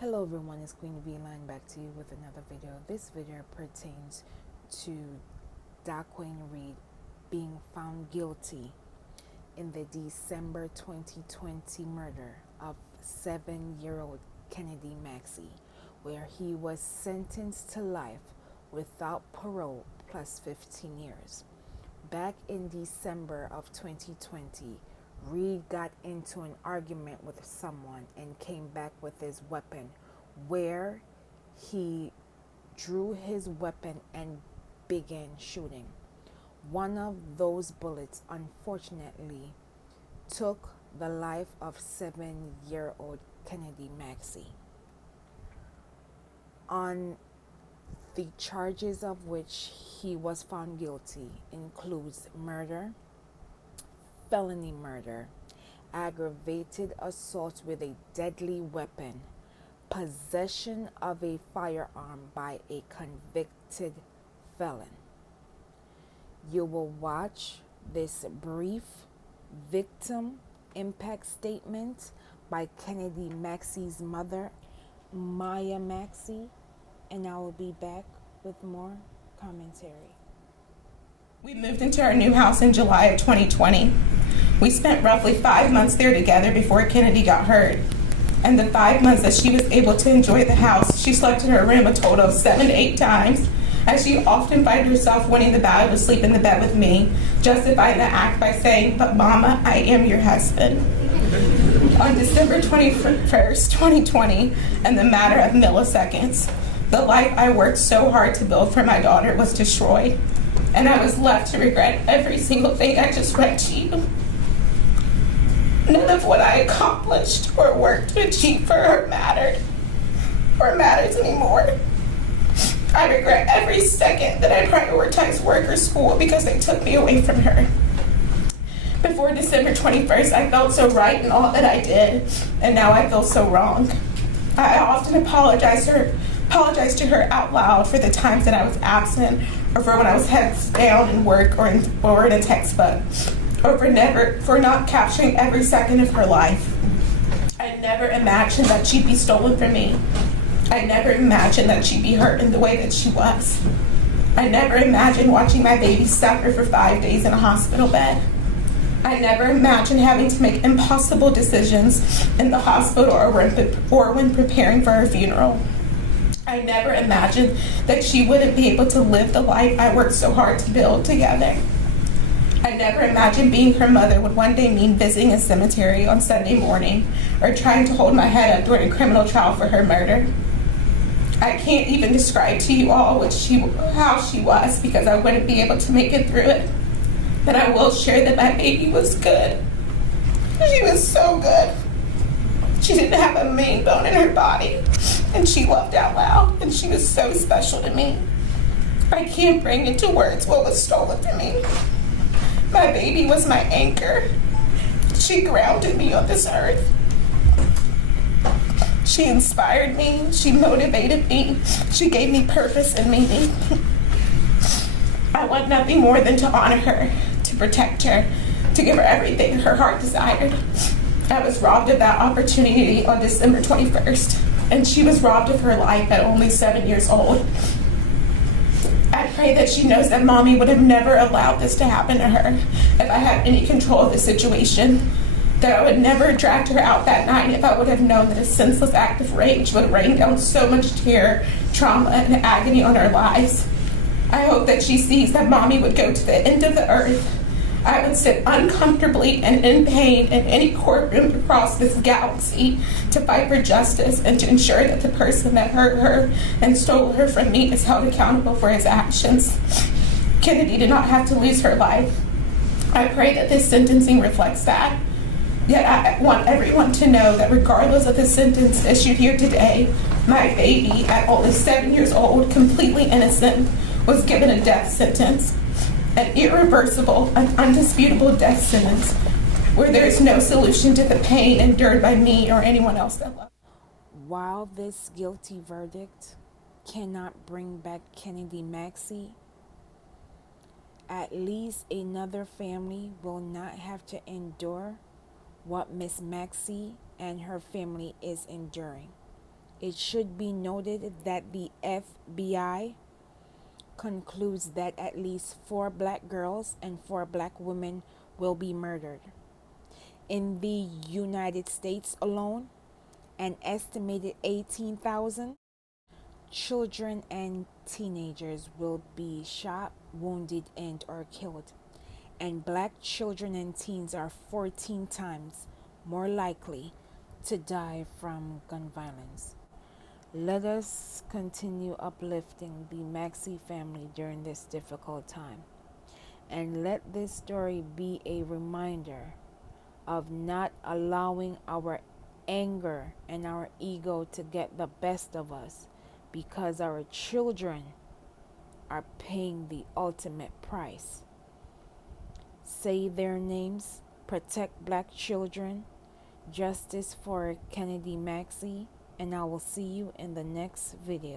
Hello everyone, it's QueenVLionz back to you with another video. This video pertains to Daquan Reed being found guilty in the December 2020 murder of 7-year-old Kennedy Maxie, where he was sentenced to life without parole plus 15 years. Back in December of 2020, Reed got into an argument with someone and came back with his weapon, where he drew his weapon and began shooting. One of those bullets unfortunately took the life of 7-year-old Kennedy Maxie. On the charges of which he was found guilty includes murder, felony murder, aggravated assault with a deadly weapon, possession of a firearm by a convicted felon. You will watch this brief victim impact statement by Kennedy Maxie's mother, Maya Maxie, and I will be back with more commentary. We moved into our new house in July of 2020. We spent roughly 5 months there together before Kennedy got hurt. And the 5 months that she was able to enjoy the house, she slept in her room a total of 7 to 8 times, as she often found herself winning the battle to sleep in the bed with me, justifying the act by saying, "But Mama, I am your husband." On December 21st, 2020, in the matter of milliseconds, the life I worked so hard to build for my daughter was destroyed. And I was left to regret every single thing I just read to you. None of what I accomplished or worked to achieve for her mattered or matters anymore. I regret every second that I prioritized work or school because they took me away from her. Before December 21st, I felt so right in all that I did, and now I feel so wrong. I often apologize to her out loud for the times that I was absent, or for when I was heads down in work or in a textbook, or for not capturing every second of her life. I never imagined that she'd be stolen from me. I never imagined that she'd be hurt in the way that she was. I never imagined watching my baby suffer for 5 days in a hospital bed. I never imagined having to make impossible decisions in the hospital or when preparing for her funeral. I never imagined that she wouldn't be able to live the life I worked so hard to build together. I never imagined being her mother would one day mean visiting a cemetery on Sunday morning or trying to hold my head up during a criminal trial for her murder. I can't even describe to you all how she was, because I wouldn't be able to make it through it. But I will share that my baby was good. She was so good. She didn't have a main bone in her body, and she loved out loud, and she was so special to me. I can't bring into words what was stolen from me. My baby was my anchor. She grounded me on this earth. She inspired me, she motivated me, she gave me purpose and meaning. I want nothing more than to honor her, to protect her, to give her everything her heart desired. I was robbed of that opportunity on December 21st, and she was robbed of her life at only 7 years old. I pray that she knows that Mommy would have never allowed this to happen to her if I had any control of the situation, that I would never have dragged her out that night if I would have known that a senseless act of rage would rain down so much terror, trauma, and agony on our lives. I hope that she sees that Mommy would go to the end of the earth. I would sit uncomfortably and in pain in any courtroom across this galaxy to fight for justice and to ensure that the person that hurt her and stole her from me is held accountable for his actions. Kennedy did not have to lose her life. I pray that this sentencing reflects that. Yet I want everyone to know that regardless of the sentence issued here today, my baby, at only 7 years old, completely innocent, was given a death sentence. An irreversible, an undisputable death sentence where there is no solution to the pain endured by me or anyone else that loves. While this guilty verdict cannot bring back Kennedy Maxie, at least another family will not have to endure what Miss Maxie and her family is enduring. It should be noted that the FBI concludes that at least 4 black girls and 4 black women will be murdered. In the United States alone, an estimated 18,000 children and teenagers will be shot, wounded, and or killed. And black children and teens are 14 times more likely to die from gun violence. Let us continue uplifting the Maxie family during this difficult time. And let this story be a reminder of not allowing our anger and our ego to get the best of us, because our children are paying the ultimate price. Say their names, protect black children, justice for Kennedy Maxie, and I will see you in the next video.